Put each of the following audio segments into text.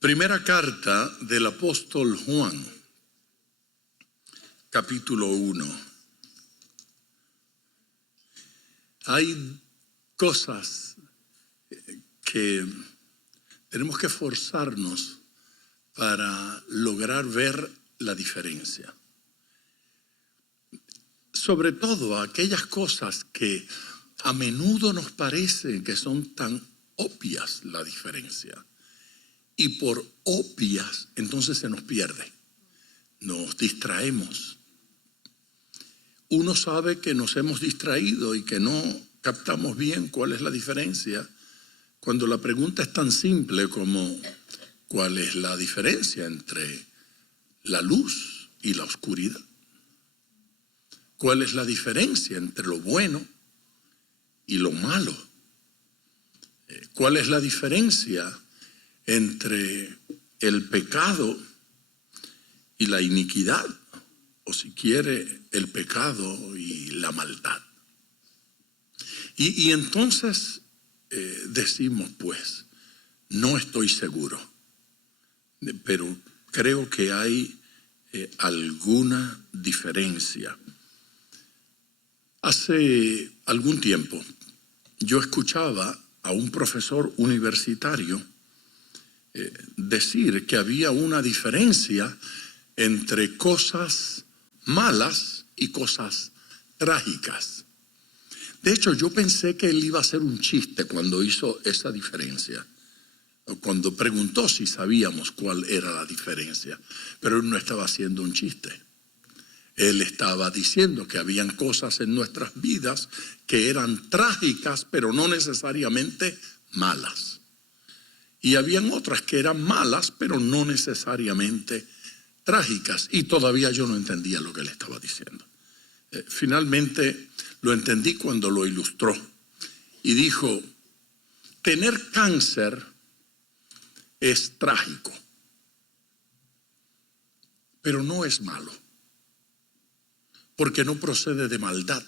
Primera carta del apóstol Juan, capítulo 1. Hay cosas que tenemos que esforzarnos para lograr ver la diferencia. Sobre todo aquellas cosas que a menudo nos parecen que son tan obvias la diferencia. Y por obvias, entonces se nos pierde. Nos distraemos. Uno sabe que nos hemos distraído y que no captamos bien cuál es la diferencia cuando la pregunta es tan simple como ¿cuál es la diferencia entre la luz y la oscuridad? ¿Cuál es la diferencia entre lo bueno y lo malo? ¿Cuál es la diferencia entre el pecado y la iniquidad? O si quiere, el pecado y la maldad. Y entonces decimos, pues, no estoy seguro, pero creo que hay alguna diferencia. Hace algún tiempo yo escuchaba a un profesor universitario decir que había una diferencia entre cosas malas y cosas trágicas. De hecho, yo pensé que él iba a hacer un chiste cuando hizo esa diferencia, o cuando preguntó si sabíamos cuál era la diferencia, pero él no estaba haciendo un chiste. Él estaba diciendo que habían cosas en nuestras vidas que eran trágicas, pero no necesariamente malas. Y habían otras que eran malas, pero no necesariamente trágicas. Y todavía yo no entendía lo que él estaba diciendo. Finalmente lo entendí cuando lo ilustró. Y dijo, tener cáncer es trágico, pero no es malo, porque no procede de maldad.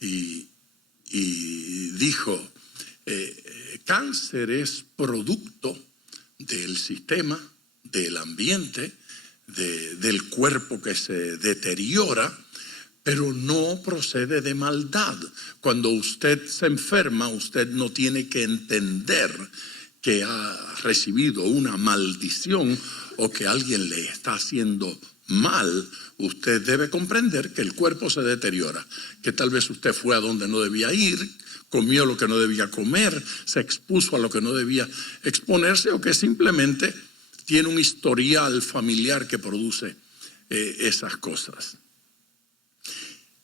Y dijo, cáncer es producto del sistema, del ambiente, del cuerpo que se deteriora, pero no procede de maldad. Cuando usted se enferma, usted no tiene que entender que ha recibido una maldición o que alguien le está haciendo mal. Usted debe comprender que el cuerpo se deteriora, que tal vez usted fue a donde no debía ir, comió lo que no debía comer, se expuso a lo que no debía exponerse, o que simplemente tiene un historial familiar que produce esas cosas.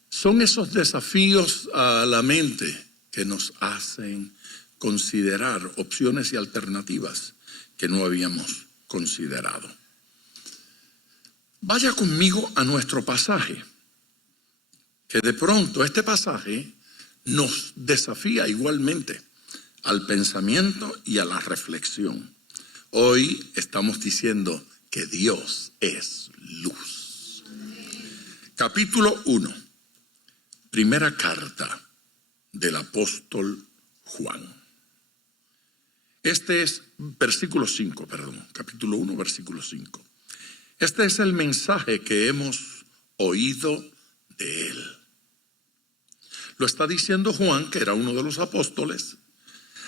Son esos desafíos a la mente que nos hacen considerar opciones y alternativas que no habíamos considerado. Vaya conmigo a nuestro pasaje, que de pronto este pasaje nos desafía igualmente al pensamiento y a la reflexión. Hoy estamos diciendo que Dios es luz. Capítulo 1, primera carta del apóstol Juan. Este es capítulo 1, versículo 5. Este es el mensaje que hemos oído de él. Lo está diciendo Juan, que era uno de los apóstoles.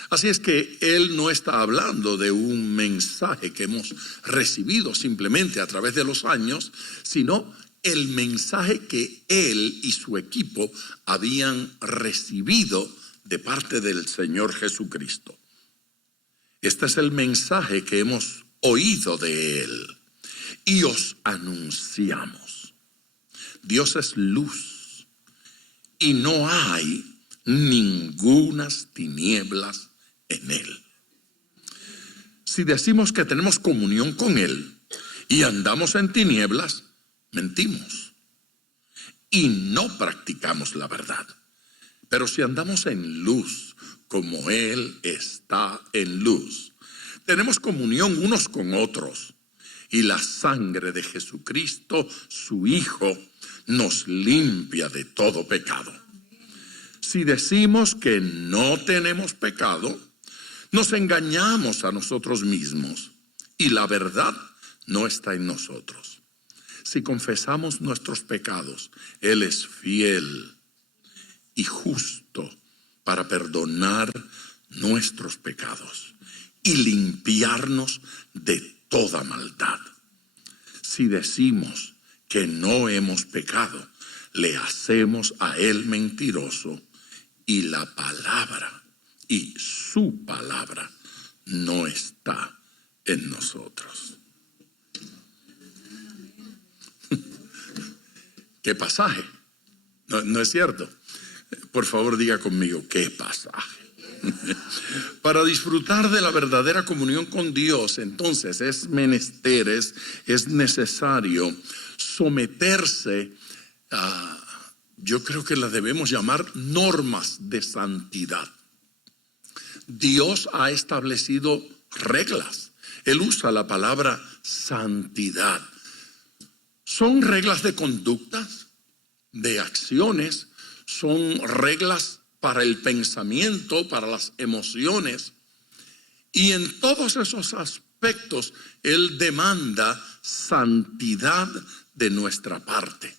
Así es que él no está hablando de un mensaje que hemos recibido simplemente a través de los años, sino el mensaje que él y su equipo habían recibido de parte del Señor Jesucristo. Este es el mensaje que hemos oído de él y os anunciamos. Dios es luz y no hay ningunas tinieblas en él. Si decimos que tenemos comunión con él y andamos en tinieblas, mentimos y no practicamos la verdad. Pero si andamos en luz, como él está en luz, tenemos comunión unos con otros, y la sangre de Jesucristo, su Hijo, nos limpia de todo pecado. Si decimos que no tenemos pecado, Nos engañamos a nosotros mismos y la verdad no está en nosotros. Si confesamos nuestros pecados, Él es fiel y justo para perdonar nuestros pecados y limpiarnos de toda maldad. Si decimos que no hemos pecado, le hacemos a Él mentiroso y la palabra y su palabra no está en nosotros. ¿Qué pasaje? No es cierto. Por favor, diga conmigo, ¿qué pasaje? Para disfrutar de la verdadera comunión con Dios, entonces es necesario someterse a, yo creo que las debemos llamar normas de santidad. Dios ha establecido reglas. Él usa la palabra santidad. Son reglas de conductas, de acciones, son reglas para el pensamiento, para las emociones. Y en todos esos aspectos, Él demanda santidad de nuestra parte.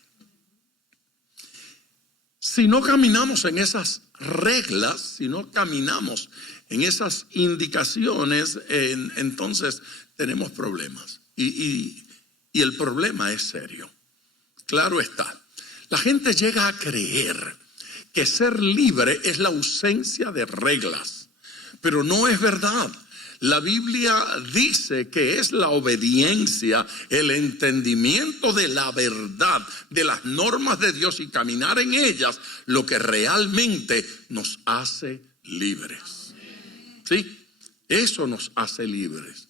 Si no caminamos en esas reglas, si no caminamos en esas indicaciones, entonces tenemos problemas. Y el problema es serio. Claro está. La gente llega a creer que ser libre es la ausencia de reglas, pero no es verdad. La Biblia dice que es la obediencia, el entendimiento de la verdad, de las normas de Dios y caminar en ellas, lo que realmente nos hace libres. ¿Sí? Eso nos hace libres.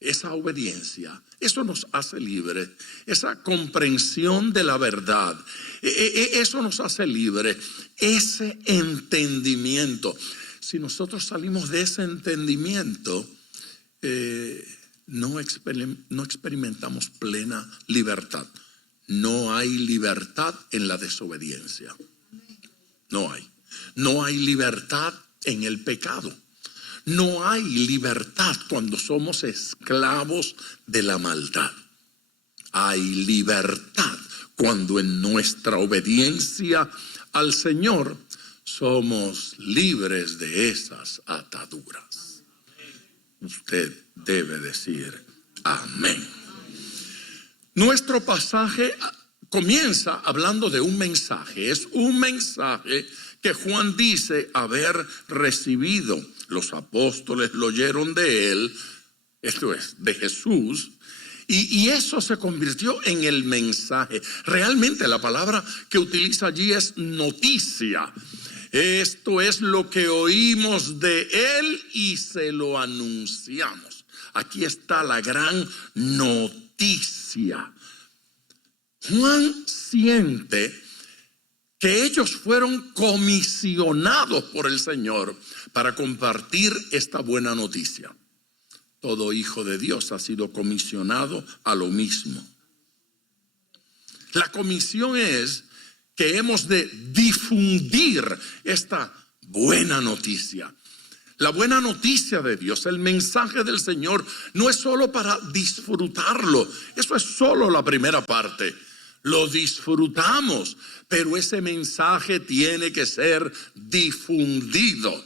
Esa obediencia, eso nos hace libres. Esa comprensión de la verdad, eso nos hace libres. Ese entendimiento. Si nosotros salimos de ese entendimiento, no experimentamos plena libertad. No hay libertad en la desobediencia. No hay. No hay libertad en el pecado. No hay libertad cuando somos esclavos de la maldad. Hay libertad cuando en nuestra obediencia al Señor somos libres de esas ataduras. Usted debe decir amén. Nuestro pasaje comienza hablando de un mensaje. Es un mensaje que Juan dice haber recibido. Los apóstoles lo oyeron de él, esto es, de Jesús, y eso se convirtió en el mensaje. Realmente la palabra que utiliza allí es noticia. Esto es lo que oímos de él y se lo anunciamos. Aquí está la gran noticia. Juan siente que ellos fueron comisionados por el Señor para compartir esta buena noticia. Todo hijo de Dios ha sido comisionado a lo mismo. La comisión es que hemos de difundir esta buena noticia. La buena noticia de Dios, el mensaje del Señor, no es solo para disfrutarlo. Eso es solo la primera parte. Lo disfrutamos, pero ese mensaje tiene que ser difundido.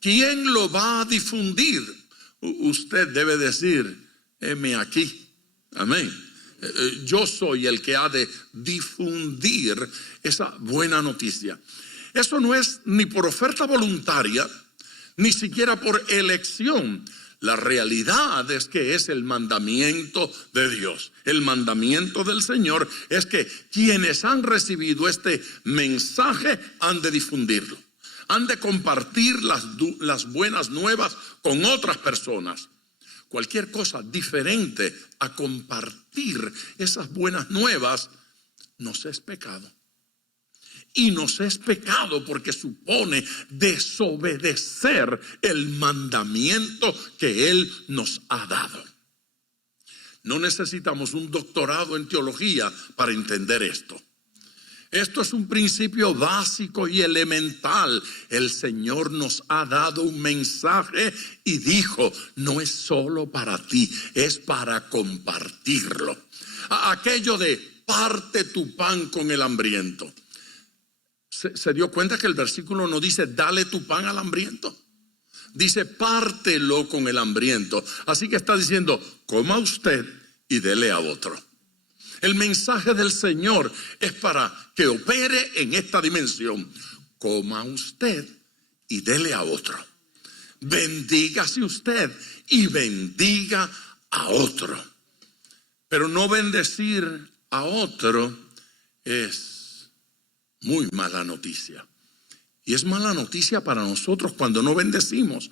¿Quién lo va a difundir? Usted debe decir, heme aquí. Amén. Yo soy el que ha de difundir esa buena noticia. Eso no es ni por oferta voluntaria, ni siquiera por elección. La realidad es que es el mandamiento de Dios. El mandamiento del Señor es que quienes han recibido este mensaje han de difundirlo. Han de compartir las buenas nuevas con otras personas. Cualquier cosa diferente a compartir esas buenas nuevas nos es pecado. Y nos es pecado porque supone desobedecer el mandamiento que Él nos ha dado. No necesitamos un doctorado en teología para entender esto. Esto es un principio básico y elemental. El Señor nos ha dado un mensaje y dijo, no es solo para ti, es para compartirlo. Aquello de parte tu pan con el hambriento. ¿Se dio cuenta que el versículo no dice dale tu pan al hambriento? Dice pártelo con el hambriento. Así que está diciendo coma usted y dele a otro. El mensaje del Señor es para que opere en esta dimensión. Coma usted y dele a otro. Bendígase usted y bendiga a otro. Pero no bendecir a otro es muy mala noticia. Y es mala noticia para nosotros cuando no bendecimos.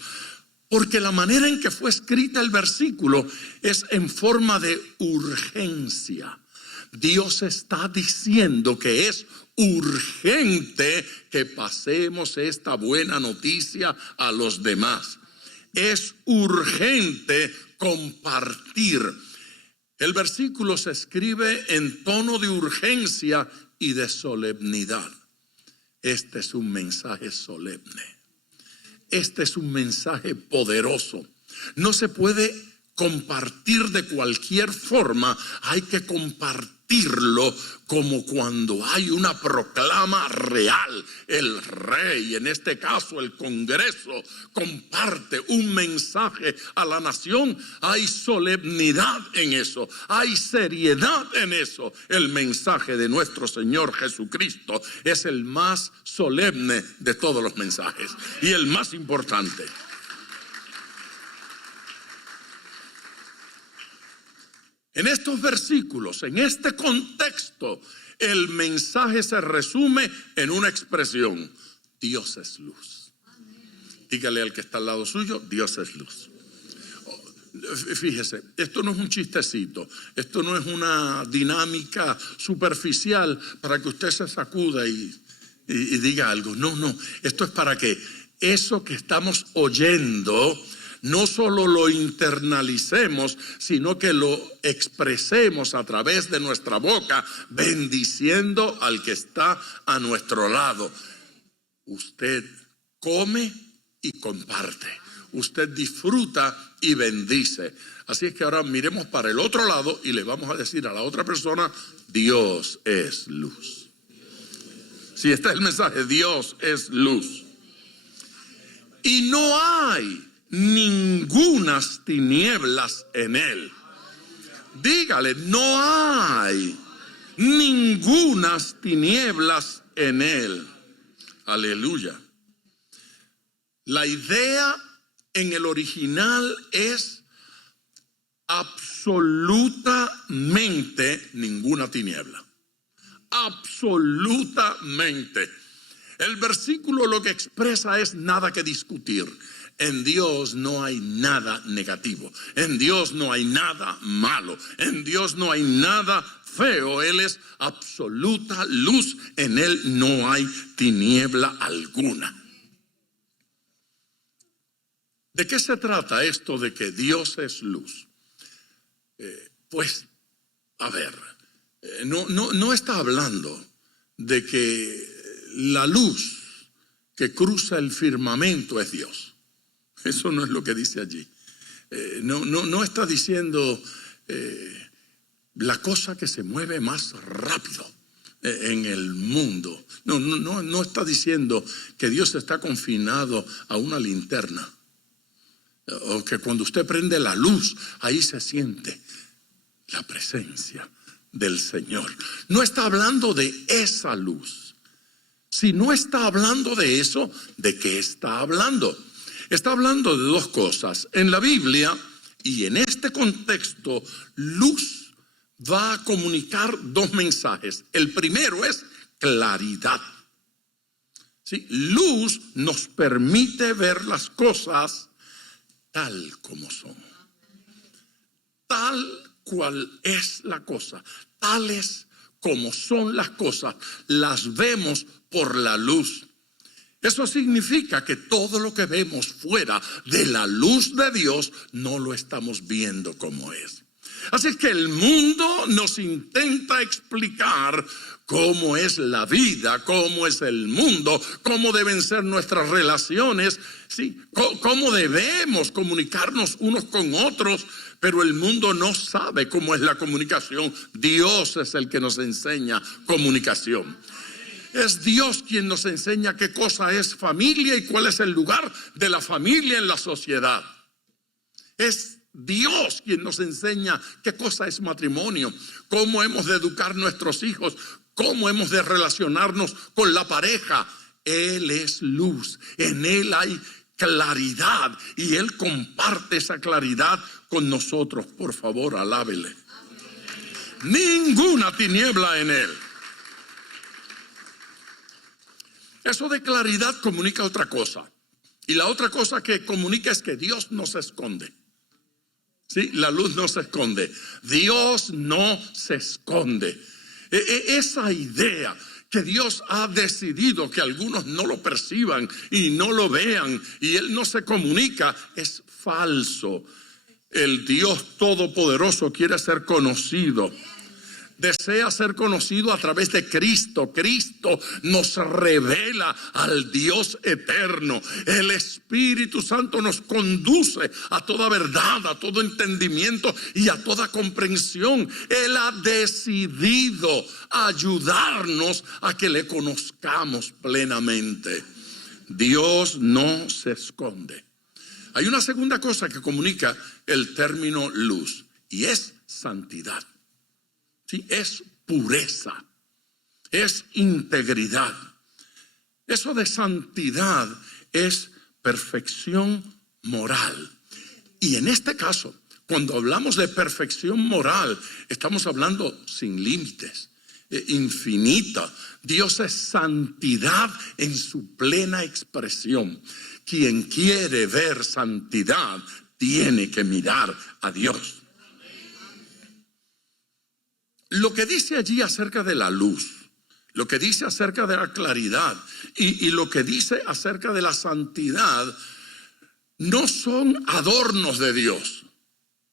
Porque la manera en que fue escrita el versículo es en forma de urgencia. Dios está diciendo que es urgente que pasemos esta buena noticia a los demás. Es urgente compartir. El versículo se escribe en tono de urgencia y de solemnidad. Este es un mensaje solemne. Este es un mensaje poderoso. No se puede compartir de cualquier forma. Hay que compartirlo como cuando hay una proclama real. El rey, en este caso el Congreso, comparte un mensaje a la nación. Hay solemnidad en eso, hay seriedad en eso. El mensaje de nuestro Señor Jesucristo es el más solemne de todos los mensajes y el más importante. En estos versículos, en este contexto, el mensaje se resume en una expresión: Dios es luz. Dígale al que está al lado suyo, Dios es luz. Fíjese, esto no es un chistecito, esto no es una dinámica superficial para que usted se sacuda y diga algo. No, esto es para que eso que estamos oyendo no solo lo internalicemos, sino que lo expresemos a través de nuestra boca, bendiciendo al que está a nuestro lado. Usted come y comparte. Usted disfruta y bendice. Así es que ahora miremos para el otro lado y le vamos a decir a la otra persona: Dios es luz. Si este es el mensaje, Dios es luz. Y no hay ningunas tinieblas en él. Dígale, no hay ningunas tinieblas en él. Aleluya. La idea en el original es absolutamente ninguna tiniebla. Absolutamente. El versículo lo que expresa es nada que discutir. En Dios no hay nada negativo. En Dios no hay nada malo. En Dios no hay nada feo. Él es absoluta luz. En Él no hay tiniebla alguna. ¿De qué se trata esto de que Dios es luz? No está hablando de que la luz que cruza el firmamento es Dios. Eso no es lo que dice allí. No está diciendo la cosa que se mueve más rápido en el mundo. No está diciendo que Dios está confinado a una linterna. O que cuando usted prende la luz, ahí se siente la presencia del Señor. No está hablando de esa luz. Si no está hablando de eso, ¿de qué está hablando? Está hablando de dos cosas. En la Biblia y en este contexto, luz va a comunicar dos mensajes. El primero es claridad. ¿Sí? Luz nos permite ver las cosas tal como son. Tal cual es la cosa. Tales como son las cosas, las vemos por la luz. Eso significa que todo lo que vemos fuera de la luz de Dios no lo estamos viendo como es. Así que el mundo nos intenta explicar cómo es la vida, cómo es el mundo, cómo deben ser nuestras relaciones, ¿sí? Cómo debemos comunicarnos unos con otros, pero el mundo no sabe cómo es la comunicación. Dios es el que nos enseña comunicación. Es Dios quien nos enseña qué cosa es familia y cuál es el lugar de la familia en la sociedad. Es Dios quien nos enseña qué cosa es matrimonio, cómo hemos de educar nuestros hijos, cómo hemos de relacionarnos con la pareja. Él es luz, en Él hay claridad y Él comparte esa claridad con nosotros. Por favor, alábele. Ninguna tiniebla en Él. Eso de claridad comunica otra cosa. Y la otra cosa que comunica es que Dios no se esconde. Sí, la luz no se esconde. Dios no se esconde. Esa idea que Dios ha decidido que algunos no lo perciban y no lo vean y Él no se comunica es falso. El Dios Todopoderoso quiere ser conocido. Desea ser conocido a través de Cristo. Cristo nos revela al Dios eterno. El Espíritu Santo nos conduce a toda verdad, a todo entendimiento y a toda comprensión. Él ha decidido ayudarnos a que le conozcamos plenamente. Dios no se esconde. Hay una segunda cosa que comunica el término luz y es santidad. Sí, es pureza, es integridad. Eso de santidad es perfección moral. Y en este caso, cuando hablamos de perfección moral, estamos hablando sin límites, infinita. Dios es santidad en su plena expresión. Quien quiere ver santidad tiene que mirar a Dios. Lo que dice allí acerca de la luz, lo que dice acerca de la claridad y lo que dice acerca de la santidad no son adornos de Dios.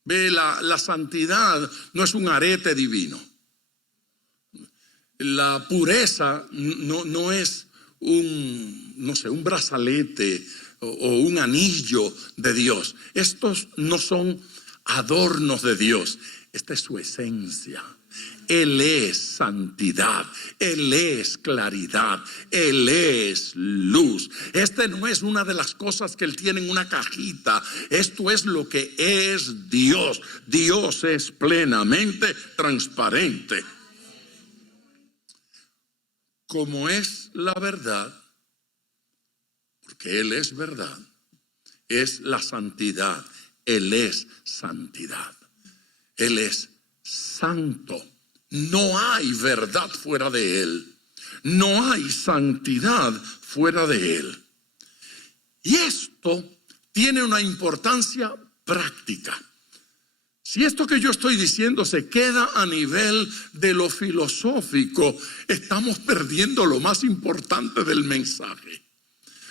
Ve, la santidad no es un arete divino. La pureza no es un brazalete o un anillo de Dios. Estos no son adornos de Dios. Esta es su esencia. Él es santidad, Él es claridad, Él es luz. Este no es una de las cosas que Él tiene en una cajita. Esto es lo que es Dios. Dios es plenamente transparente. Como es la verdad, porque Él es verdad, es la santidad. Él es santidad. Él es santo. No hay verdad fuera de Él. No hay santidad fuera de Él. Y esto tiene una importancia práctica. Si esto que yo estoy diciendo se queda a nivel de lo filosófico, estamos perdiendo lo más importante del mensaje.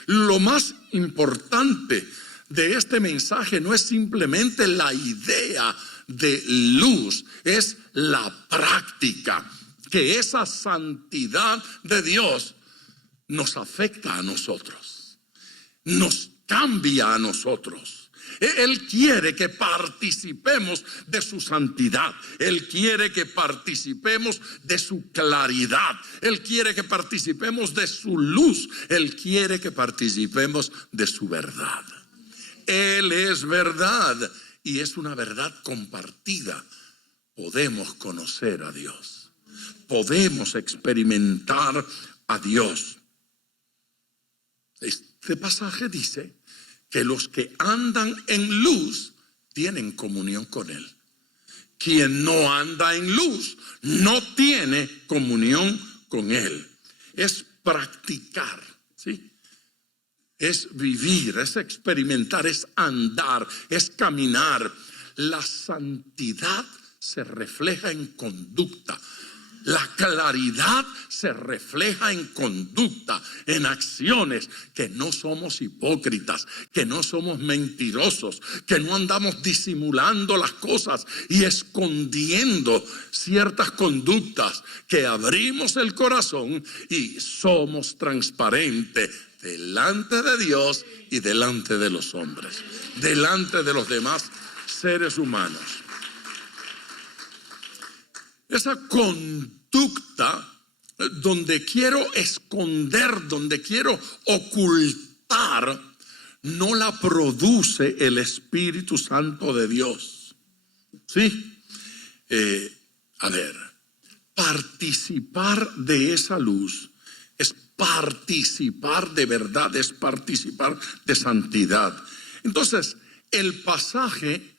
Lo más importante de este mensaje no es simplemente la idea de luz, es la práctica, que esa santidad de Dios nos afecta a nosotros, nos cambia a nosotros. Él quiere que participemos de su santidad. Él quiere que participemos de su claridad. Él quiere que participemos de su luz. Él quiere que participemos de su verdad. Él es verdad y es una verdad compartida. Podemos conocer a Dios. Podemos experimentar a Dios. Este pasaje dice que los que andan en luz tienen comunión con Él. Quien no anda en luz no tiene comunión con Él. Es practicar, ¿sí? Es vivir, es experimentar, es andar, es caminar. La santidad se refleja en conducta. La claridad se refleja en conducta, en acciones, que no somos hipócritas, que no somos mentirosos, que no andamos disimulando las cosas y escondiendo ciertas conductas, que abrimos el corazón y somos transparentes delante de Dios y delante de los hombres, delante de los demás seres humanos. Esa conducta donde quiero esconder, donde quiero ocultar, no la produce el Espíritu Santo de Dios. ¿Sí? Participar de esa luz es participar de verdad, es participar de santidad. Entonces, el pasaje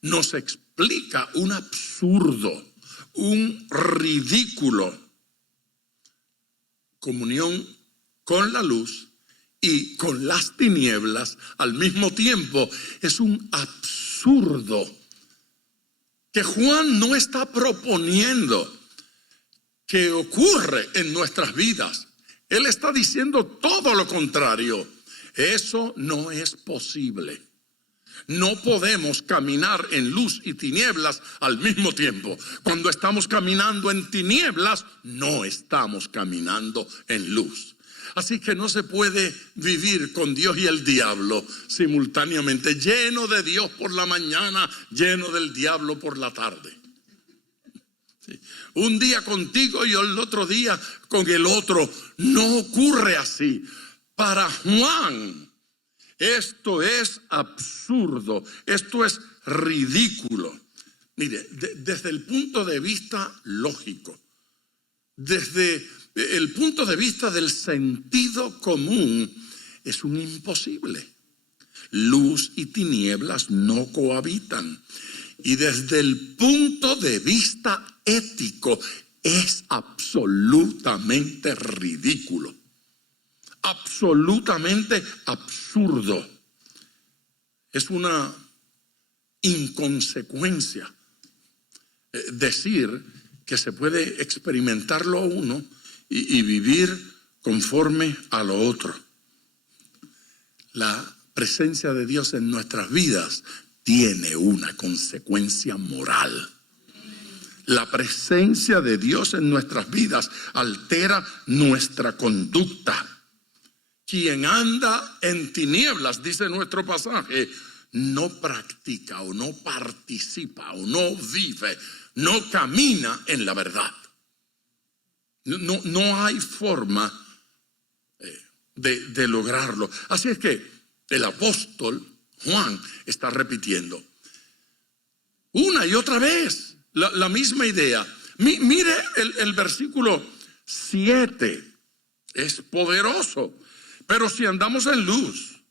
nos explica un absurdo, un ridículo: comunión con la luz y con las tinieblas al mismo tiempo. Es un absurdo que Juan no está proponiendo que ocurre en nuestras vidas. Él está diciendo todo lo contrario. Eso no es posible. No podemos caminar en luz y tinieblas al mismo tiempo. Cuando estamos caminando en tinieblas, no estamos caminando en luz. Así que no se puede vivir con Dios y el diablo simultáneamente, lleno de Dios por la mañana, lleno del diablo por la tarde. Sí. Un día contigo y el otro día con el otro. No ocurre así. Para Juan, esto es absurdo, esto es ridículo. Mire, desde el punto de vista lógico, desde el punto de vista del sentido común, es un imposible. Luz y tinieblas no cohabitan. Y desde el punto de vista ético, es absolutamente ridículo. Absolutamente absurdo. Es una inconsecuencia decir que se puede experimentar lo uno y vivir conforme a lo otro. La presencia de Dios en nuestras vidas tiene una consecuencia moral. La presencia de Dios en nuestras vidas altera nuestra conducta. Quien anda en tinieblas, dice nuestro pasaje, no practica o no participa o no vive, no camina en la verdad. No hay forma de lograrlo. Así es que el apóstol Juan está repitiendo una y otra vez la misma idea. Mire el versículo 7, es poderoso. Pero si andamos en luz,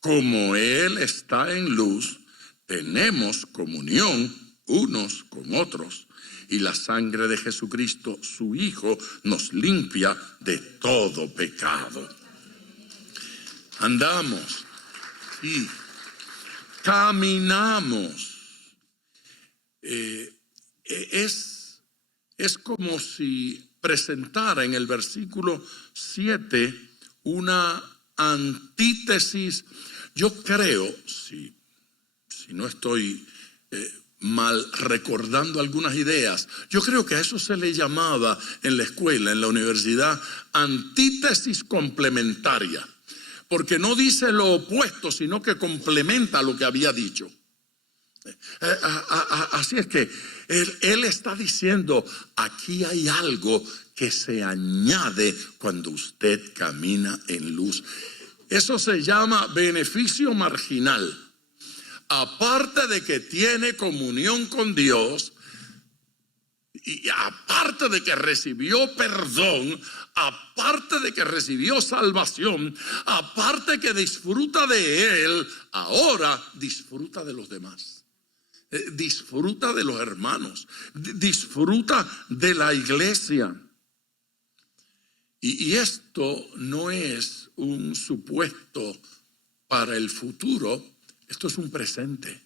como Él está en luz, tenemos comunión unos con otros. Y la sangre de Jesucristo, su Hijo, nos limpia de todo pecado. Andamos y caminamos. Es como si presentara en el versículo 7 una antítesis. Yo creo, si no estoy mal recordando algunas ideas, yo creo que a eso se le llamaba en la escuela, en la universidad, antítesis complementaria, porque no dice lo opuesto, sino que complementa lo que había dicho. Así es que él está diciendo, aquí hay algo que se añade cuando usted camina en luz. Eso se llama beneficio marginal. Aparte de que tiene comunión con Dios, y aparte de que recibió perdón, aparte de que recibió salvación, aparte que disfruta de Él, ahora disfruta de los demás. Disfruta de los hermanos, disfruta de la iglesia. Y esto no es un supuesto para el futuro, esto es un presente.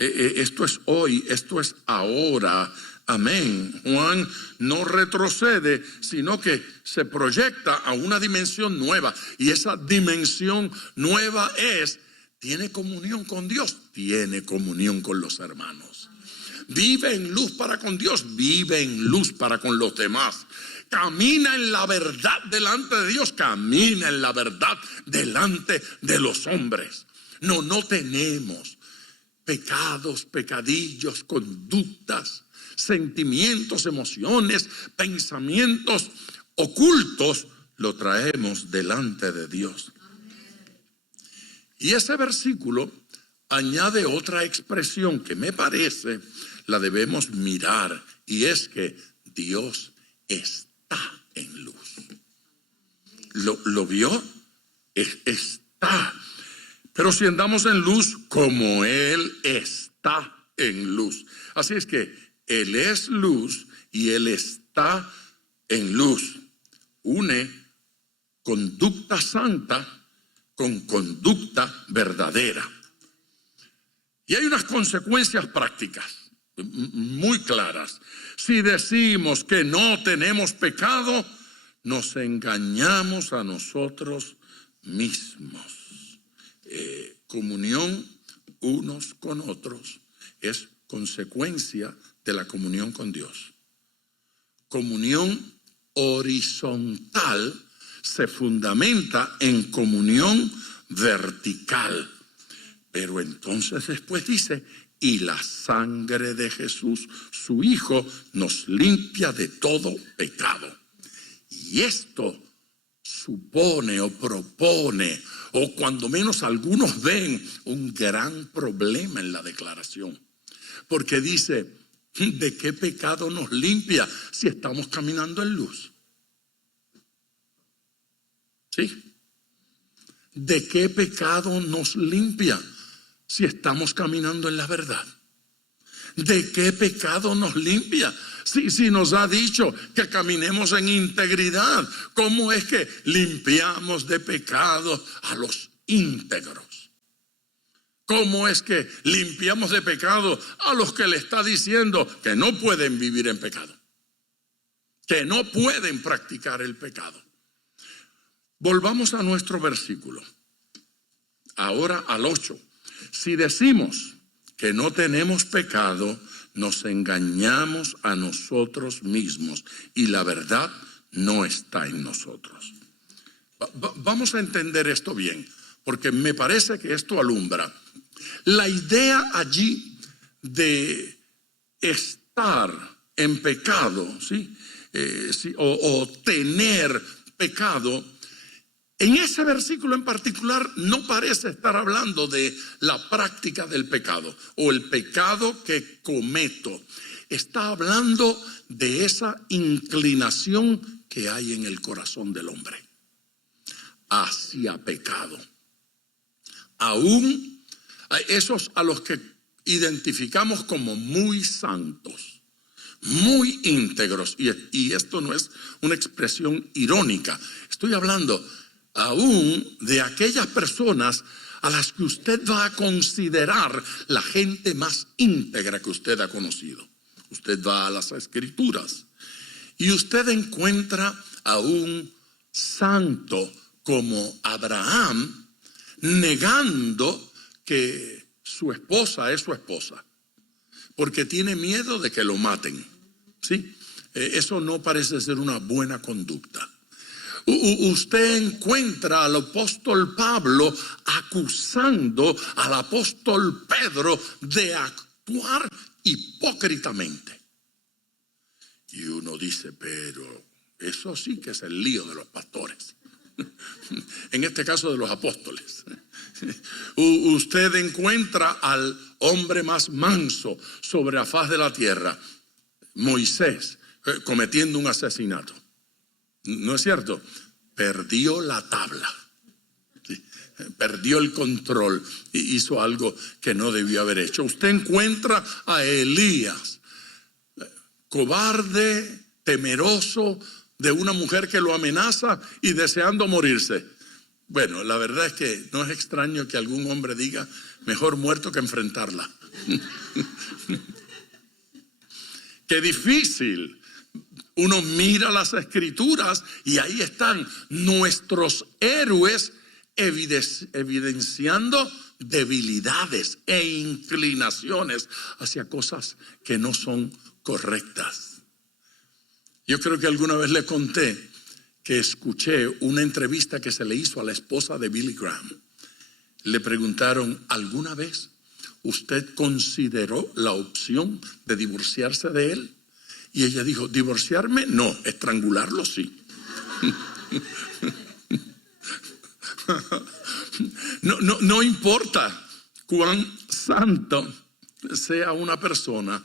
Esto es hoy, esto es ahora. Amén. Juan no retrocede, sino que se proyecta a una dimensión nueva. Y esa dimensión nueva tiene comunión con Dios, tiene comunión con los hermanos. Vive en luz para con Dios, vive en luz para con los demás. Camina en la verdad delante de Dios, camina en la verdad delante de los hombres. No tenemos pecados, pecadillos, conductas, sentimientos, emociones, pensamientos ocultos, lo traemos delante de Dios. Y ese versículo añade otra expresión que me parece la debemos mirar, y es que Dios está en luz. ¿Lo vio? Está. Pero si andamos en luz como Él está en luz. Así es que Él es luz y Él está en luz. Une conducta santa con conducta verdadera. Y hay unas consecuencias prácticas muy claras. Si decimos que no tenemos pecado, nos engañamos a nosotros mismos. Comunión unos con otros es consecuencia de la comunión con Dios. Comunión horizontal se fundamenta en comunión vertical. Pero entonces después dice, y la sangre de Jesús, su Hijo, nos limpia de todo pecado. Y esto supone o propone, o cuando menos algunos ven, un gran problema en la declaración. Porque dice, ¿de qué pecado nos limpia si estamos caminando en luz? ¿Sí? ¿De qué pecado nos limpia si estamos caminando en la verdad? ¿De qué pecado nos limpia? Si nos ha dicho que caminemos en integridad, ¿cómo es que limpiamos de pecado a los íntegros? ¿Cómo es que limpiamos de pecado a los que le está diciendo que no pueden vivir en pecado? Que no pueden practicar el pecado. Volvamos a nuestro versículo. Ahora al 8. Si decimos que no tenemos pecado, nos engañamos a nosotros mismos y la verdad no está en nosotros. Vamos a entender esto bien, porque me parece que esto alumbra. La idea allí de estar en pecado, ¿sí? O tener pecado, en ese versículo en particular no parece estar hablando de la práctica del pecado o el pecado que cometo. Está hablando de esa inclinación que hay en el corazón del hombre hacia pecado. Aún esos a los que identificamos como muy santos, muy íntegros, y esto no es una expresión irónica, estoy hablando aún de aquellas personas a las que usted va a considerar la gente más íntegra que usted ha conocido. Usted va a las Escrituras y usted encuentra a un santo como Abraham negando que su esposa es su esposa, porque tiene miedo de que lo maten. ¿Sí? Eso no parece ser una buena conducta. Usted encuentra al apóstol Pablo acusando al apóstol Pedro de actuar hipócritamente. Y uno dice, pero eso sí que es el lío de los pastores. En este caso de los apóstoles. Usted encuentra al hombre más manso sobre la faz de la tierra, Moisés, cometiendo un asesinato. ¿No es cierto? Perdió la tabla, ¿sí? Perdió el control y hizo algo que no debió haber hecho. Usted encuentra a Elías, cobarde, temeroso de una mujer que lo amenaza y deseando morirse. Bueno, la verdad es que no es extraño que algún hombre diga, mejor muerto que enfrentarla. Qué difícil. Uno mira las escrituras y ahí están nuestros héroes evidenciando debilidades e inclinaciones hacia cosas que no son correctas. Yo creo que alguna vez le conté que escuché una entrevista que se le hizo a la esposa de Billy Graham. Le preguntaron, ¿alguna vez usted consideró la opción de divorciarse de él? Y ella dijo, divorciarme no, estrangularlo sí. No importa cuán santo sea una persona.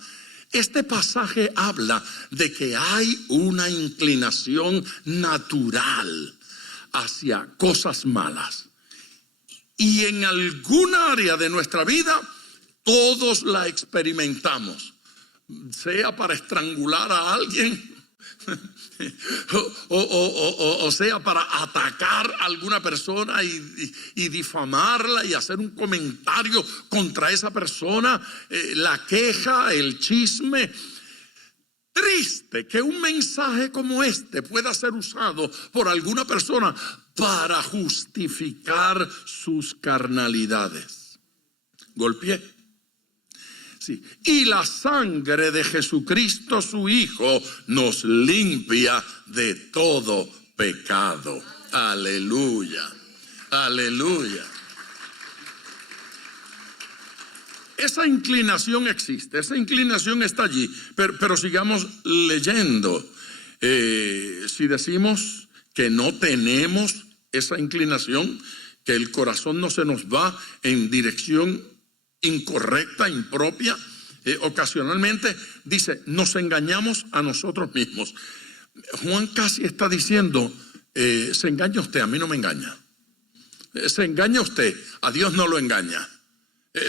Este pasaje habla de que hay una inclinación natural hacia cosas malas. Y en alguna área de nuestra vida todos la experimentamos. Sea para estrangular a alguien o sea para atacar a alguna persona y difamarla y hacer un comentario contra esa persona, la queja, el chisme. Triste que un mensaje como este pueda ser usado por alguna persona para justificar sus carnalidades. Golpeé. Sí. Y la sangre de Jesucristo su Hijo nos limpia de todo pecado. Aleluya, aleluya. Esa inclinación existe, esa inclinación está allí, pero sigamos leyendo. Si decimos que no tenemos esa inclinación, que el corazón no se nos va en dirección incorrecta, impropia, ocasionalmente dice, nos engañamos a nosotros mismos. Juan casi está diciendo, se engaña usted, a mí no me engaña. Se engaña usted, a Dios no lo engaña.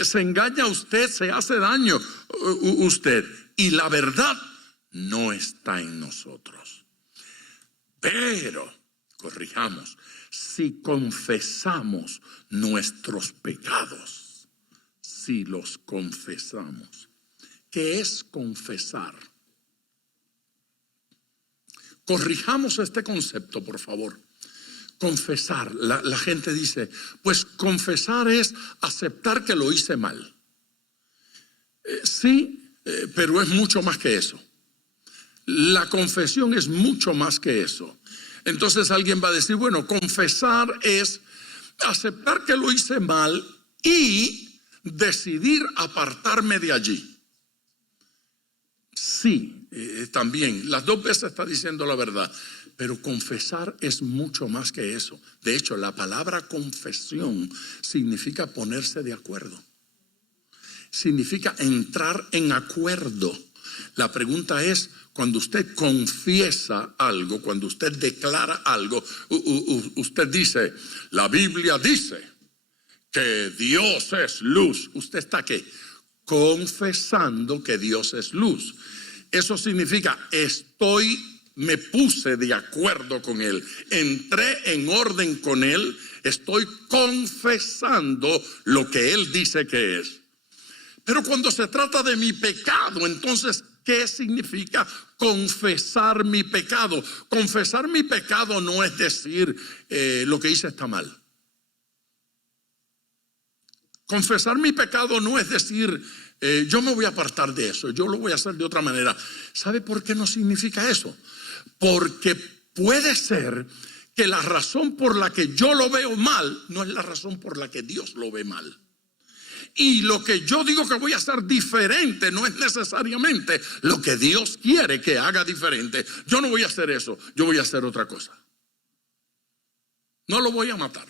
Se engaña usted, se hace daño usted. Y la verdad no está en nosotros. Pero, corrijamos, si confesamos nuestros pecados, si los confesamos. ¿Qué es confesar? Corrijamos este concepto, por favor. Confesar, la gente dice, pues confesar es aceptar que lo hice mal. Sí, pero es mucho más que eso. La confesión es mucho más que eso. Entonces alguien va a decir, bueno, confesar es aceptar que lo hice mal y decidir apartarme de allí. Sí, también, las dos veces está diciendo la verdad, pero confesar es mucho más que eso. De hecho, la palabra confesión significa ponerse de acuerdo. Significa entrar en acuerdo. La pregunta es, cuando usted confiesa algo, cuando usted declara algo, usted dice, la Biblia dice que Dios es luz. ¿Usted está qué? Confesando que Dios es luz. Eso significa me puse de acuerdo con Él, entré en orden con Él, estoy confesando lo que Él dice que es. Pero cuando se trata de mi pecado, entonces, ¿qué significa confesar mi pecado? Confesar mi pecado no es decir lo que hice está mal. Confesar mi pecado no es decir, yo me voy a apartar de eso, yo lo voy a hacer de otra manera. ¿Sabe por qué no significa eso? Porque puede ser que la razón por la que yo lo veo mal no es la razón por la que Dios lo ve mal. Y lo que yo digo que voy a hacer diferente no es necesariamente lo que Dios quiere que haga diferente. Yo no voy a hacer eso, yo voy a hacer otra cosa. No lo voy a matar,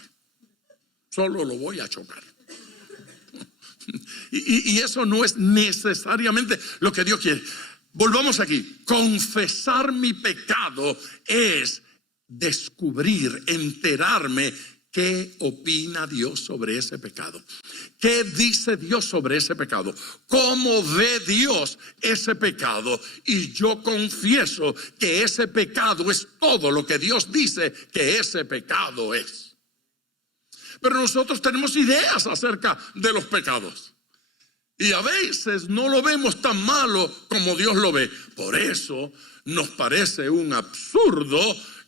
solo lo voy a chocar. Y eso no es necesariamente lo que Dios quiere. Volvamos aquí. Confesar mi pecado es descubrir, enterarme qué opina Dios sobre ese pecado. ¿Qué dice Dios sobre ese pecado? ¿Cómo ve Dios ese pecado? Y yo confieso que ese pecado es todo lo que Dios dice que ese pecado es. Pero nosotros tenemos ideas acerca de los pecados. Y a veces no lo vemos tan malo como Dios lo ve. Por eso nos parece un absurdo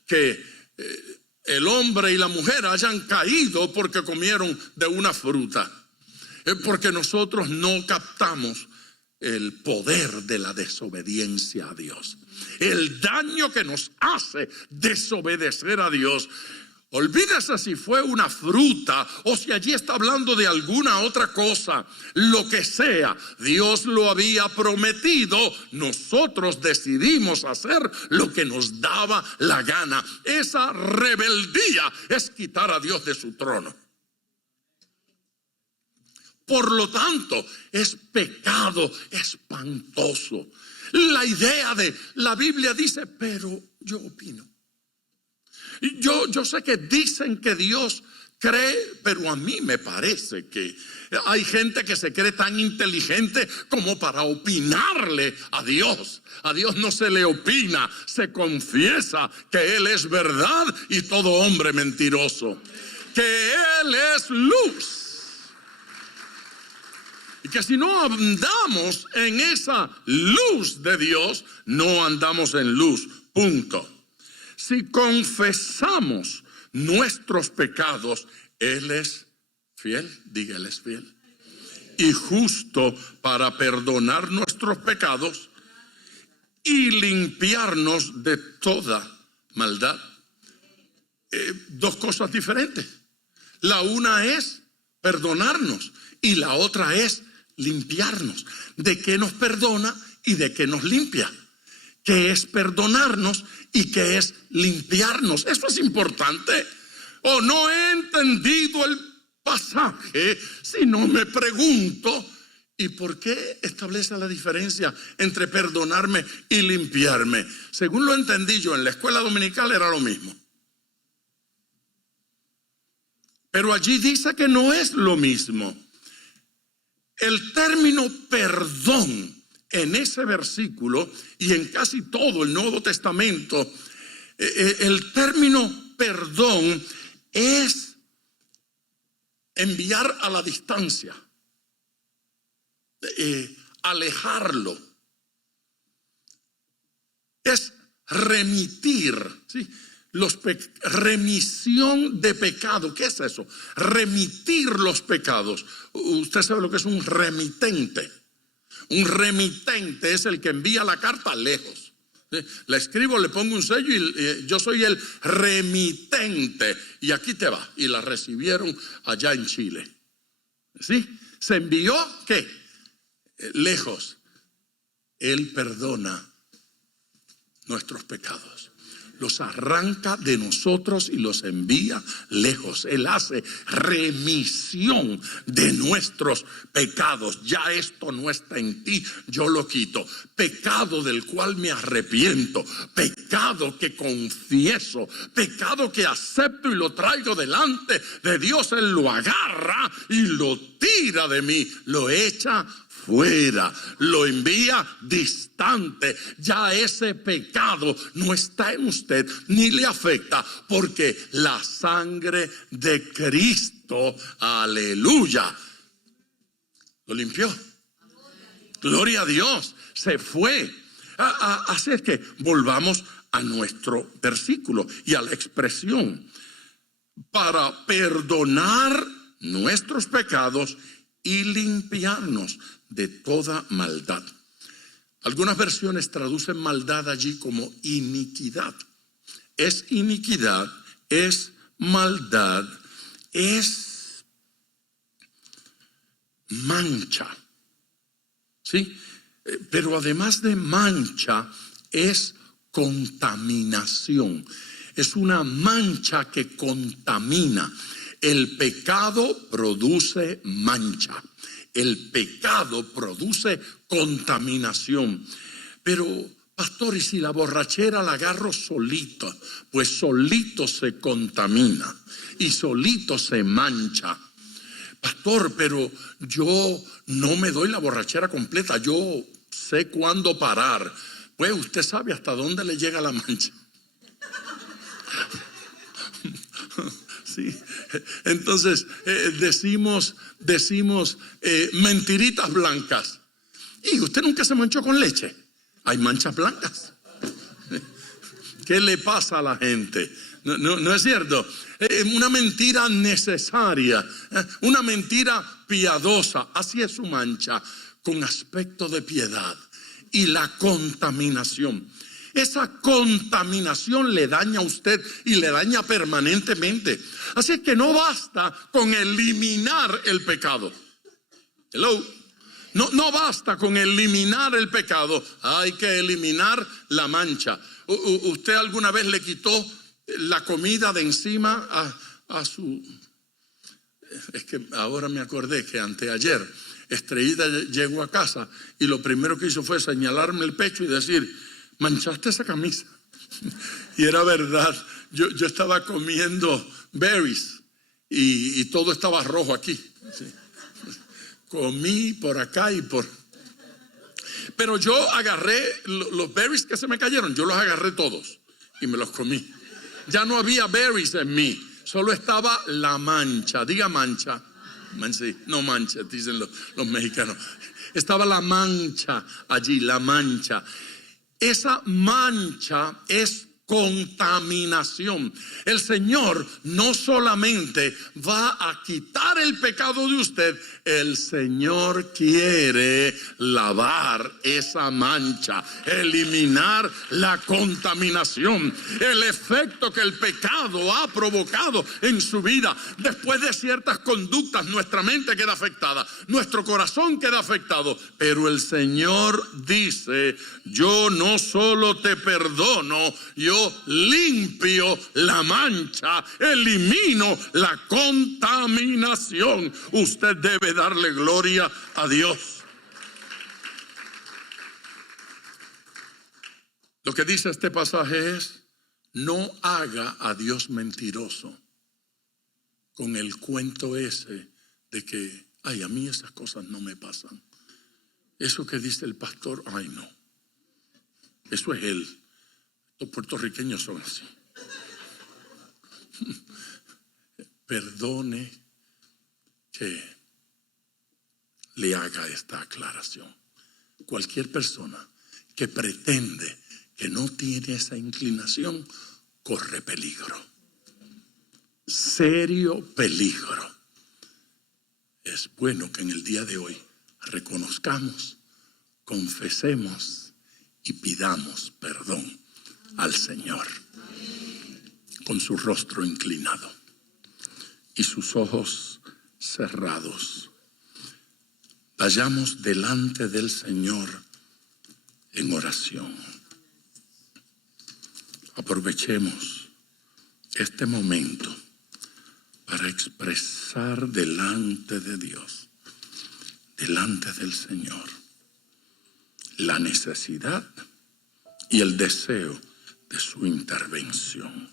que el hombre y la mujer hayan caído porque comieron de una fruta. Porque nosotros no captamos el poder de la desobediencia a Dios. El daño que nos hace desobedecer a Dios. Olvídese si fue una fruta o si allí está hablando de alguna otra cosa. Lo que sea, Dios lo había prometido. Nosotros decidimos hacer lo que nos daba la gana. Esa rebeldía es quitar a Dios de su trono. Por lo tanto, es pecado espantoso. La idea de la Biblia dice, pero yo opino. Yo sé que dicen que Dios cree, pero a mí me parece que hay gente que se cree tan inteligente como para opinarle a Dios. A Dios no se le opina, se confiesa que Él es verdad y todo hombre mentiroso. Que Él es luz. Y que si no andamos en esa luz de Dios, no andamos en luz. Punto. Si confesamos nuestros pecados, Él es fiel, diga Él es fiel, y justo para perdonar nuestros pecados y limpiarnos de toda maldad. Dos cosas diferentes. La una es perdonarnos y la otra es limpiarnos. ¿De qué nos perdona y de qué nos limpia? ¿Qué es perdonarnos y qué es limpiarnos? Eso es importante. O no he entendido el pasaje si no me pregunto, ¿y por qué establece la diferencia entre perdonarme y limpiarme? Según lo entendí yo en la escuela dominical era lo mismo. Pero allí dice que no es lo mismo. El término perdón en ese versículo y en casi todo el Nuevo Testamento, el término perdón es enviar a la distancia, alejarlo, es remitir, ¿sí? Remisión de pecado. ¿Qué es eso? Remitir los pecados. Usted sabe lo que es un remitente. Un remitente es el que envía la carta lejos. La escribo, le pongo un sello y yo soy el remitente. Y aquí te va. Y la recibieron allá en Chile. ¿Sí? Se envió, ¿qué? Lejos. Él perdona nuestros pecados. Los arranca de nosotros y los envía lejos. Él hace remisión de nuestros pecados. Ya esto no está en ti, yo lo quito. Pecado del cual me arrepiento, pecado que confieso, pecado que acepto y lo traigo delante de Dios. Él lo agarra y lo tira de mí, lo echa fuera, lo envía distante. Ya ese pecado no está en usted ni le afecta, porque la sangre de Cristo, aleluya, lo limpió. Gloria a Dios, se fue. Así es que volvamos a nuestro versículo y a la expresión: para perdonar nuestros pecados y limpiarnos de toda maldad. Algunas versiones traducen maldad allí como iniquidad. Es iniquidad, es maldad, es mancha. ¿Sí? Pero además de mancha, es contaminación. Es una mancha que contamina. El pecado produce mancha. El pecado produce contaminación. Pero, pastor, ¿y si la borrachera la agarro solito? Pues solito se contamina y solito se mancha. Pastor, pero yo no me doy la borrachera completa. Yo sé cuándo parar. Pues usted sabe hasta dónde le llega la mancha. ¿sí? Entonces decimos mentiritas blancas. Y usted nunca se manchó con leche. Hay manchas blancas. ¿Qué le pasa a la gente? No es cierto. Una mentira necesaria, una mentira piadosa. Así es su mancha, con aspecto de piedad. Y la contaminación. Esa contaminación le daña a usted y le daña permanentemente. Así es que no basta con eliminar el pecado. Hello. No basta con eliminar el pecado. Hay que eliminar la mancha. ¿Usted alguna vez le quitó la comida de encima a su... Es que ahora me acordé que anteayer Estrellita llegó a casa y lo primero que hizo fue señalarme el pecho y decir: manchaste esa camisa. Y era verdad. Yo estaba comiendo berries y todo estaba rojo aquí. Sí. Comí por acá y por... Pero yo agarré los berries que se me cayeron, yo los agarré todos y me los comí. Ya no había berries en mí, solo estaba la mancha. Diga mancha. No mancha, dicen los mexicanos. Estaba la mancha allí, la mancha. Esa mancha es contaminación. El Señor no solamente va a quitar el pecado de usted, el Señor quiere lavar esa mancha, eliminar la contaminación, el efecto que el pecado ha provocado en su vida. Después de ciertas conductas, nuestra mente queda afectada, nuestro corazón queda afectado, pero el Señor dice: yo no solo te perdono, yo limpio la mancha, elimino la contaminación. Usted debe darle gloria a Dios. Lo que dice este pasaje es: no haga a Dios mentiroso con el cuento ese de que, ay, a mí esas cosas no me pasan. Eso que dice el pastor, ay, no. Eso es él. Los puertorriqueños son así. Perdone que le haga esta aclaración. Cualquier persona que pretende que no tiene esa inclinación corre peligro. Serio peligro. Es bueno que en el día de hoy reconozcamos, confesemos y pidamos perdón al Señor, con su rostro inclinado y sus ojos cerrados. Vayamos delante del Señor en oración. Aprovechemos este momento para expresar delante de Dios, delante del Señor, la necesidad y el deseo de su intervención.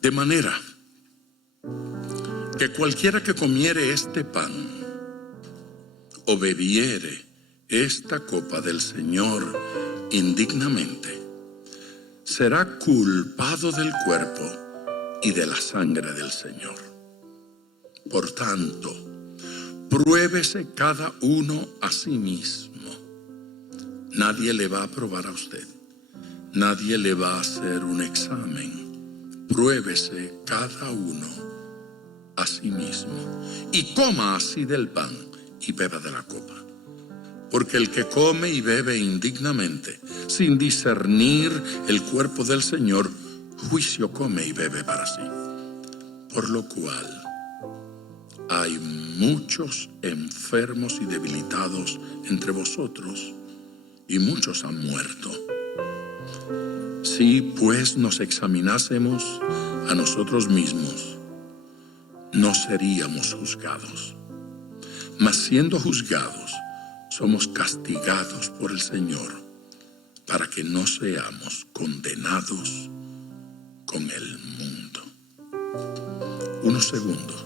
De manera que cualquiera que comiere este pan o bebiere esta copa del Señor indignamente, será culpado del cuerpo y de la sangre del Señor. Por tanto, pruébese cada uno a sí mismo. Nadie le va a probar a usted. Nadie le va a hacer un examen. Pruébese cada uno a sí mismo. Y coma así del pan y beba de la copa. Porque el que come y bebe indignamente, sin discernir el cuerpo del Señor, juicio come y bebe para sí. Por lo cual hay muchos enfermos y debilitados entre vosotros, y muchos han muerto. Si pues nos examinásemos a nosotros mismos, no seríamos juzgados. Mas siendo juzgados, somos castigados por el Señor, para que no seamos condenados con el mundo. Unos segundos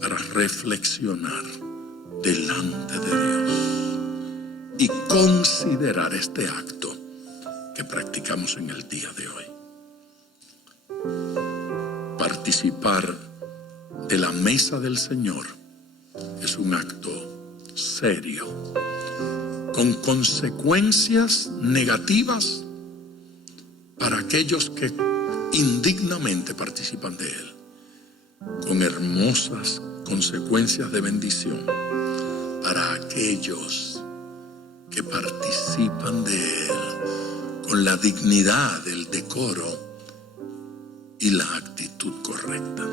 para reflexionar delante de Dios y considerar este acto que practicamos en el día de hoy. participar de la mesa del Señor es un acto serio, con consecuencias negativas para aquellos que indignamente participan de él, con hermosas consecuencias de bendición para aquellos que participan de él con la dignidad, el decoro y la actitud correcta.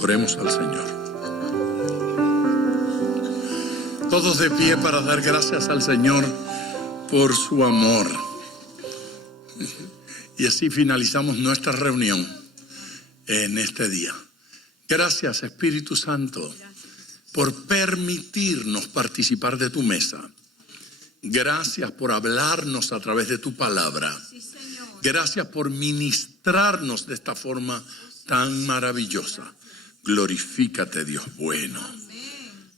Oremos al Señor. Todos de pie para dar gracias al Señor por su amor. Y así finalizamos nuestra reunión en este día. Gracias, Espíritu Santo, por permitirnos participar de tu mesa. Gracias por hablarnos a través de tu palabra. Gracias por ministrarnos de esta forma tan maravillosa. Glorifícate, Dios bueno.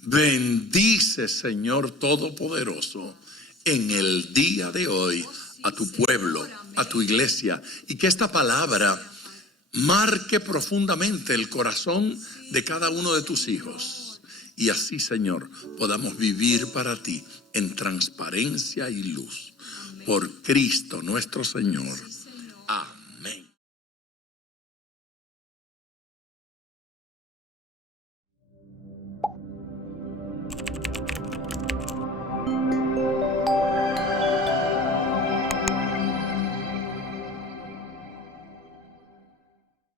Bendice, Señor Todopoderoso, en el día de hoy a tu pueblo, a tu iglesia, y que esta palabra marque profundamente el corazón de cada uno de tus hijos. Y así, Señor, podamos vivir para ti en transparencia y luz. Por Cristo nuestro Señor.